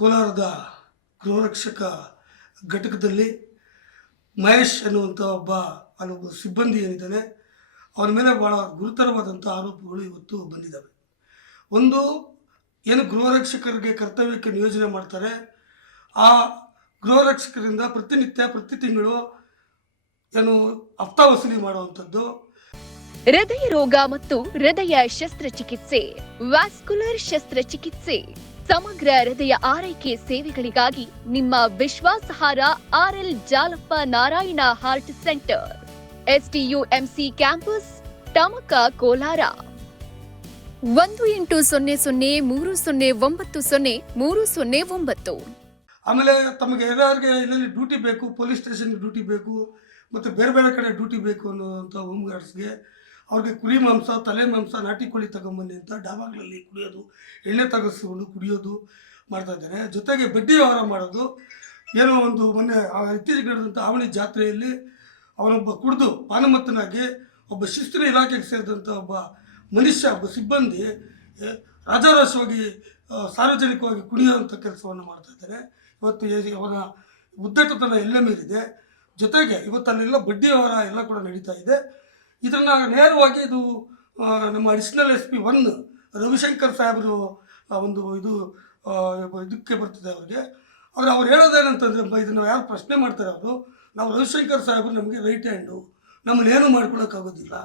ಕೋಲಾರದ ಗೃಹರಕ್ಷಕ ಘಟಕದಲ್ಲಿ ಮಹೇಶ್ ಎನ್ನುವಂಥ ಒಬ್ಬ ಅಲ್ಲೊಬ್ಬ ಸಿಬ್ಬಂದಿ ಏನಿದ್ದಾನೆ, ಅವನ ಮೇಲೆ ಭಾಳ ಗುರುತರವಾದಂಥ ಆರೋಪಗಳು ಇವತ್ತು ಬಂದಿದ್ದಾವೆ. ಒಂದು, ಏನು ಗೃಹರಕ್ಷಕರಿಗೆ ಕರ್ತವ್ಯಕ್ಕೆ ನಿಯೋಜನೆ ಮಾಡ್ತಾರೆ, ಆ ಗೃಹರಕ್ಷಕರಿಂದ ಪ್ರತಿನಿತ್ಯ, ಪ್ರತಿ ತಿಂಗಳು ಏನು ಹಫ್ತಾ ವಸೂಲಿ ಮಾಡುವಂಥದ್ದು. ಹೃದಯ ರೋಗ ಮತ್ತು ಹೃದಯ ಶಸ್ತ್ರಚಿಕಿತ್ಸೆ ವ್ಯಾಸ್ಕುಲರ್ ಶಸ್ತ್ರಚಿಕಿತ್ಸೆ. ಸಮಗ್ರ ಹೃದಯ ಆರೈಕೆ ಸೇವೆಗಳಿಗಾಗಿ ನಿಮ್ಮ ವಿಶ್ವಾಸಹಾರ RL Jalappa Narayana heart centre. STUMC campus Tamaka Kolar. ಒಂದು ಎಂಟು ಸೊನ್ನೆ ಸೊನ್ನೆ ಮೂರು ಸೊನ್ನೆ ಒಂಬತ್ತು ಸೊನ್ನೆ ಮೂರು ಸೊನ್ನೆ ಒಂಬತ್ತು. ಆಮೇಲೆ ತಮಗೆ ಎಲ್ಲರಿಗೆ ಇಲ್ಲಿ ಡ್ಯೂಟಿ ಬೇಕು, ಪೊಲೀಸ್ ಸ್ಟೇಷನ್ ಡ್ಯೂಟಿ ಬೇಕು, ಮತ್ತು ಬೇರೆ ಬೇರೆ ಕಡೆ ಡ್ಯೂಟಿ ಬೇಕು ಅನ್ನುವಂಥ ಹೋಮ್ ಗಾರ್ಡ್ಸ್ಗೆ ಅವ್ರಿಗೆ ಕುರಿ ಮಾಂಸ, ತಲೆ ಮಾಂಸ, ನಾಟಿ ಕೋಳಿ ತಗೊಂಬನ್ನಿ ಅಂತ ಡಾಬಾಗಳಲ್ಲಿ ಕುಡಿಯೋದು, ಎಣ್ಣೆ ತಗಸ್ಕೊಂಡು ಕುಡಿಯೋದು ಮಾಡ್ತಾ ಇದ್ದಾರೆ. ಜೊತೆಗೆ ಬಡ್ಡಿ ವ್ಯವಹಾರ ಮಾಡೋದು, ಏನೋ ಒಂದು ಮೊನ್ನೆ ಇತ್ತೀಚೆಗೆ ನಡೆದಂಥ ಆವಣಿ ಜಾತ್ರೆಯಲ್ಲಿ ಅವನೊಬ್ಬ ಕುಡಿದು ಪಾನಮತ್ತನಾಗಿ ಒಬ್ಬ ಶಿಸ್ತಿನ ಇಲಾಖೆಗೆ ಸೇರಿದಂಥ ಒಬ್ಬ ಮನುಷ್ಯ, ಒಬ್ಬ ಸಿಬ್ಬಂದಿ ರಾಜಾರಾಶವಾಗಿ ಸಾರ್ವಜನಿಕವಾಗಿ ಕುಣಿಯುವಂಥ ಕೆಲಸವನ್ನು ಮಾಡ್ತಾ ಇದ್ದಾರೆ. ಇವತ್ತು ಅವನ ಉದ್ದಟತನ ಎಲ್ಲ ಮೀರಿದೆ ಜೊತೆಗೆ ಇವತ್ತು ಅಲ್ಲೆಲ್ಲ ಬಡ್ಡಿ ವ್ಯವಹಾರ ಎಲ್ಲ ಕೂಡ ನಡೀತಾ ಇದೆ. ಇದನ್ನು ನೇರವಾಗಿ ಇದು ನಮ್ಮ additional S P one Ravishankar ಸಾಹೇಬರು ಒಂದು ಇದು ಇದಕ್ಕೆ ಬರ್ತದೆ ಅವ್ರಿಗೆ. ಆದರೆ ಅವ್ರು ಹೇಳೋದೇನಂತಂದರೆ ಇದನ್ನು ಯಾರು ಪ್ರಶ್ನೆ ಮಾಡ್ತಾರೆ ಅವರು, ನಾವು ರವಿಶಂಕರ್ ಸಾಹೇಬರು ನಮಗೆ ರೈಟ್ ಹ್ಯಾಂಡು ನಮ್ಮನ್ನು ಏನೂ ಮಾಡ್ಕೊಳಕ್ಕಾಗೋದಿಲ್ಲ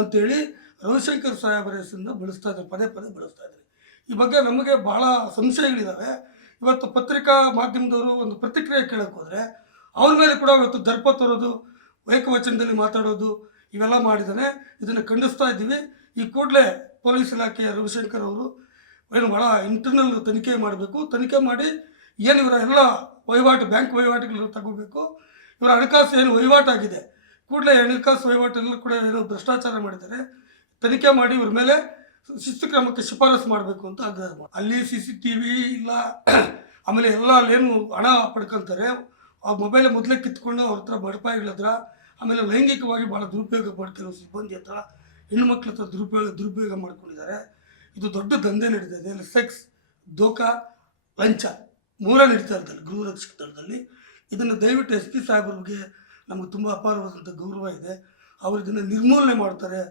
ಅಂತೇಳಿ ರವಿಶಂಕರ್ ಸಾಹೇಬರ ಹೆಸರಿಂದ ಬಳಸ್ತಾ ಇದ್ದಾರೆ, ಪದೇ ಪದೇ ಬಳಸ್ತಾ ಇದ್ದಾರೆ. ಈ ಬಗ್ಗೆ ನಮಗೆ ಭಾಳ ಸಂಶಯಗಳಿದ್ದಾವೆ ಇವತ್ತು ಪತ್ರಿಕಾ ಮಾಧ್ಯಮದವರು ಒಂದು ಪ್ರತಿಕ್ರಿಯೆ ಕೇಳಕ್ಕೆ ಹೋದರೆ ಅವ್ರ ಮೇಲೆ ಕೂಡ ಇವತ್ತು ದರ್ಪ ತರೋದು, ಏಕವಚನದಲ್ಲಿ ಮಾತಾಡೋದು ಇವೆಲ್ಲ ಮಾಡಿದ್ದಾನೆ. ಇದನ್ನು ಖಂಡಿಸ್ತಾ ಇದ್ದೀವಿ. ಈ ಕೂಡಲೇ ಪೊಲೀಸ್ ಇಲಾಖೆಯ ರವಿಶಂಕರ್ ಅವರು ಏನು ಭಾಳ ಇಂಟರ್ನಲ್ ತನಿಖೆ ಮಾಡಬೇಕು. ತನಿಖೆ ಮಾಡಿ ಏನು ಇವರ ಎಲ್ಲ ವಹಿವಾಟು, ಬ್ಯಾಂಕ್ ವಹಿವಾಟುಗಳನ್ನು ತಗೋಬೇಕು. ಇವರ ಹಣಕಾಸು ಏನು ವಹಿವಾಟಾಗಿದೆ ಕೂಡಲೇ ಹಣಕಾಸು ವಹಿವಾಟೆಲ್ಲ ಕೂಡ ಏನು ಭ್ರಷ್ಟಾಚಾರ ಮಾಡಿದ್ದಾರೆ. ತನಿಖೆ ಮಾಡಿ ಇವ್ರ ಮೇಲೆ ಶಿಸ್ತು ಕ್ರಮಕ್ಕೆ ಶಿಫಾರಸು ಮಾಡಬೇಕು ಅಂತ ಆಗ್ರಹ ಅಲ್ಲಿ ಸಿ ಸಿ ಟಿ ವಿ ಇಲ್ಲ. ಆಮೇಲೆ ಎಲ್ಲ ಅಲ್ಲೇನು ಹಣ ಪಡ್ಕೊತಾರೆ ಆ ಮೊಬೈಲ್ ಮೊದಲೇ ಕಿತ್ಕೊಂಡು ಅವ್ರ ಹತ್ರ ಬಡಪಾಯಿಗಳ ಹತ್ರ ಆಮೇಲೆ ಲೈಂಗಿಕವಾಗಿ ಭಾಳ ದುರುಪಯೋಗ ಪಡ್ತಿರೋ ಸಿಬ್ಬಂದಿ ಹತ್ರ ಹೆಣ್ಣು ಮಕ್ಕಳ ಹತ್ರ ದುರುಪಯೋಗ ದುರುಪಯೋಗ ಮಾಡ್ಕೊಂಡಿದ್ದಾರೆ. ಇದು ದೊಡ್ಡ ದಂಧೆ ನಡೀತಾ ಇದೆ. ಸೆಕ್ಸ್ ದೋಖ ಲಂಚ ಮೂಲ ನಡೀತಾ ಇರ್ತದೆ ಗೃಹ ರಕ್ಷಕ ದಳದಲ್ಲಿ. ಇದನ್ನು ದಯವಿಟ್ಟು ಎಸ್ ಪಿ ಸಾಹೇಬ್ರಿಗೆ ನಮಗೆ ತುಂಬ ಅಪಾರವಾದಂಥ ಗೌರವ ಇದೆ. ಅವರು ಇದನ್ನು ನಿರ್ಮೂಲನೆ ಮಾಡ್ತಾರೆ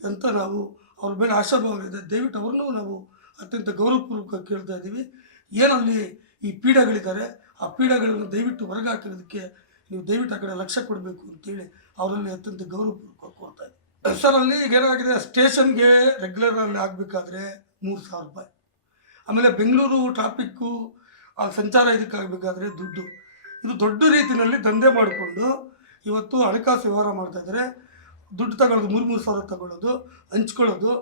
ಅಂತ ನಾವು ಅವ್ರ ಮೇಲೆ ಆಶಾಭಾವ ಇದೆ. ದಯವಿಟ್ಟು ಅವ್ರನ್ನೂ ನಾವು ಅತ್ಯಂತ ಗೌರವಪೂರ್ವಕ ಕೇಳ್ತಾ ಇದ್ದೀವಿ. ಏನಲ್ಲಿ ಈ ಪೀಡಗಳಿದ್ದಾರೆ, ಆ ಪೀಡಗಳನ್ನು ದಯವಿಟ್ಟು ಹೊರಗೆ ಹಾಕಿರೋದಕ್ಕೆ ನೀವು ದಯವಿಟ್ಟು ಆ ಕಡೆ ಲಕ್ಷ್ಯ ಕೊಡಬೇಕು ಅಂತೇಳಿ ಅವರಲ್ಲಿ ಅತ್ಯಂತ ಗೌರವಪೂರ್ವಕ ಕೋರ್ತಾ ಇದ್ದೀವಿ ಸರ್, ಅಲ್ಲಿ ಈಗ ಏನಾಗಿದೆ? ಸ್ಟೇಷನ್ಗೆ ರೆಗ್ಯುಲರಲ್ಲಿ ಆಗಬೇಕಾದ್ರೆ ಮೂರು ಸಾವಿರ ರೂಪಾಯಿ. ಆಮೇಲೆ ಬೆಂಗಳೂರು ಟ್ರಾಫಿಕ್ಕು ಆ ಸಂಚಾರ ಇದಕ್ಕಾಗಬೇಕಾದ್ರೆ ದುಡ್ಡು. ಇದು ದೊಡ್ಡ ರೀತಿಯಲ್ಲಿ ದಂಧೆ ಮಾಡಿಕೊಂಡು ಇವತ್ತು ಹಣಕಾಸು ವ್ಯವಹಾರ ಮಾಡ್ತಾ ಇದ್ದಾರೆ. ದುಡ್ಡು ತಗೊಳ್ಳೋದು ಮೂರು ಮೂರು ಸಾವಿರ ತಗೊಳ್ಳೋದು, ಹಂಚ್ಕೊಳ್ಳೋದು.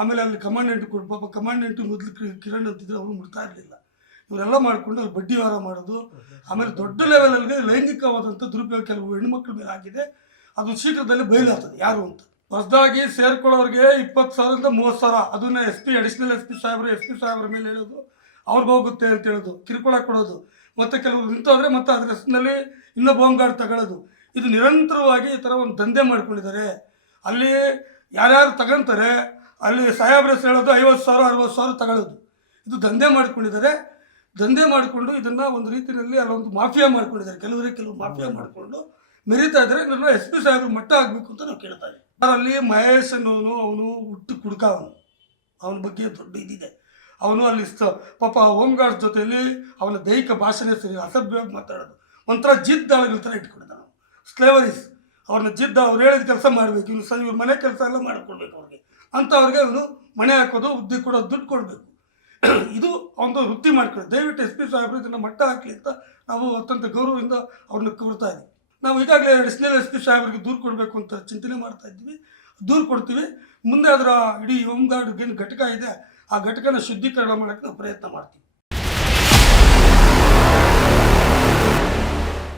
ಆಮೇಲೆ ಅಲ್ಲಿ ಕಮಾಂಡೆಂಟ್ ಕೊಡು ಪಾಪ ಕಮಾಂಡೆಂಟ್ ಮೊದಲು ಕಿರಣ್ ಅಂತಿದ್ರೆ, ಅವರು ಮುಡ್ತಾ ಇರಲಿಲ್ಲ. ಇವರೆಲ್ಲ ಮಾಡಿಕೊಂಡು ಅವ್ರು ಬಡ್ಡಿ ವ್ಯವಹಾರ ಮಾಡೋದು, ಆಮೇಲೆ ದೊಡ್ಡ ಲೆವೆಲಲ್ಲಿ ಲೈಂಗಿಕವಾದಂಥ ದುರುಪಯೋಗ ಕೆಲವು ಹೆಣ್ಣುಮಕ್ಳ ಮೇಲೆ ಆಗಿದೆ. ಅದು ಶೀಘ್ರದಲ್ಲಿ ಬಯಲಾಗ್ತದೆ, ಯಾರು ಅಂತ. ಹೊಸದಾಗಿ ಸೇರ್ಕೊಳ್ಳೋರಿಗೆ ಇಪ್ಪತ್ತು ಸಾವಿರದಿಂದ ಮೂವತ್ತು ಸಾವಿರ. ಅದನ್ನ S P additional S P ಸಾಹೇಬರು, ಎಸ್ ಪಿ ಸಾಹೇಬ್ರ ಮೇಲೆ ಹೇಳೋದು, ಅವ್ರಿಗೆ ಹೋಗುತ್ತೆ ಅಂತ ಹೇಳೋದು, ಕಿರುಕುಳ ಕೊಡೋದು. ಮತ್ತು ಕೆಲವರು ನಿಂತೋದ್ರೆ ಮತ್ತೆ ಅದ್ರ ಹೆಸರಿನಲ್ಲಿ ಇನ್ನೊಬ್ಬ ಬಾಂಬ್ ಗಾರ್ಡ್ ತಗೊಳ್ಳೋದು. ಇದು ನಿರಂತರವಾಗಿ ಈ ಥರ ಒಂದು ದಂಧೆ ಮಾಡ್ಕೊಂಡಿದ್ದಾರೆ. ಅಲ್ಲಿ ಯಾರ್ಯಾರು ತಗೊಂತಾರೆ, ಅಲ್ಲಿ ಸಾಹೇಬ್ರ ಹೆಸರು ಹೇಳೋದು ಐವತ್ತು ಸಾವಿರ, ಅರವತ್ತು ಸಾವಿರ ತಗೊಳ್ಳೋದು. ಇದು ದಂಧೆ ಮಾಡ್ಕೊಂಡಿದ್ದಾರೆ. ದಂಧೆ ಮಾಡಿಕೊಂಡು ಇದನ್ನು ಒಂದು ರೀತಿಯಲ್ಲಿ ಅಲ್ಲೊಂದು ಮಾಫಿಯಾ ಮಾಡ್ಕೊಂಡಿದ್ದಾರೆ. ಕೆಲವರೇ ಕೆಲವು ಮಾಫಿಯಾ ಮಾಡಿಕೊಂಡು ಮೆರೀತಾ ಇದ್ದಾರೆ. ನನ್ನ ಎಸ್ ಪಿ ಸಾಹೇಬ್ರ ಮಟ್ಟ ಆಗಬೇಕು ಅಂತ ನಾವು ಕೇಳ್ತಾ ಇದ್ದೀವಿ. ಅಲ್ಲಿ ಮಹೇಶ್ ಅನ್ನೋನು ಅವನು ಹುಟ್ಟು ಕುಡ್ಕ ಅವನು. ಅವನ ಬಗ್ಗೆ ದೊಡ್ಡ ಇದಿದೆ. ಅವನು ಅಲ್ಲಿ ಪಾಪ ಹೋಮ್ ಗಾರ್ಡ್ಸ್ ಜೊತೆಯಲ್ಲಿ ಅವನ ದೈಹಿಕ ಭಾಷಣೆ ಸರಿ ಅಸಭ್ಯವಾಗಿ ಮಾತಾಡೋದು. ಒಂಥರ ಜಿದ್ ಆಳುಗಳ ಥರ ಇಟ್ಕೊಂಡಿದ್ದ ನಾವು ಸ್ಲೇವರೀಸ್ ಅವ್ರನ್ನ ಜಿದ್ದ ಅವ್ರು ಹೇಳಿದ ಕೆಲಸ ಮಾಡಬೇಕು. ಇನ್ನು ಸರಿ, ಇವ್ರ ಮನೆ ಕೆಲಸ ಎಲ್ಲ ಮಾಡಿಕೊಡ್ಬೇಕು ಅವ್ರಿಗೆ. ಅಂಥವ್ರಿಗೆ ಅವನು ಮನೆ ಹಾಕೋದು, ಉದ್ದಿ ಕೊಡೋದು, ದುಡ್ಡು ಕೊಡಬೇಕು. ಇದು ಒಂದು ವೃತ್ತಿ ಮಾಡ್ಕೊಳ್ಳಿ. ದಯವಿಟ್ಟು ಎಸ್ ಪಿ ಸಾಹೇಬರು ಇದನ್ನು ಮಟ್ಟ ಹಾಕಲಿ ಅಂತ ನಾವು ಅತ್ಯಂತ ಗೌರವದಿಂದ ಅವ್ರನ್ನ ಕೋರ್ತಾ ಇದ್ದೀವಿ ನಾವು ಈಗಾಗಲೇ ಅಡಿಷನಲ್ ಎಸ್ ಪಿ ಸಾಹೇಬರಿಗೆ ದೂರು ಕೊಡಬೇಕು ಅಂತ ಚಿಂತನೆ ಮಾಡ್ತಾ ಇದ್ದೀವಿ. ದೂರು ಕೊಡ್ತೀವಿ. ಮುಂದೆ ಅದರ ಇಡೀ ಹೋಮ್ ಗಾರ್ಡ್ ಏನು ಘಟಕ ಇದೆ, ಆ ಘಟಕನ ಶುದ್ಧೀಕರಣ ಮಾಡೋಕ್ಕೆ ನಾವು ಪ್ರಯತ್ನ ಮಾಡ್ತೀವಿ.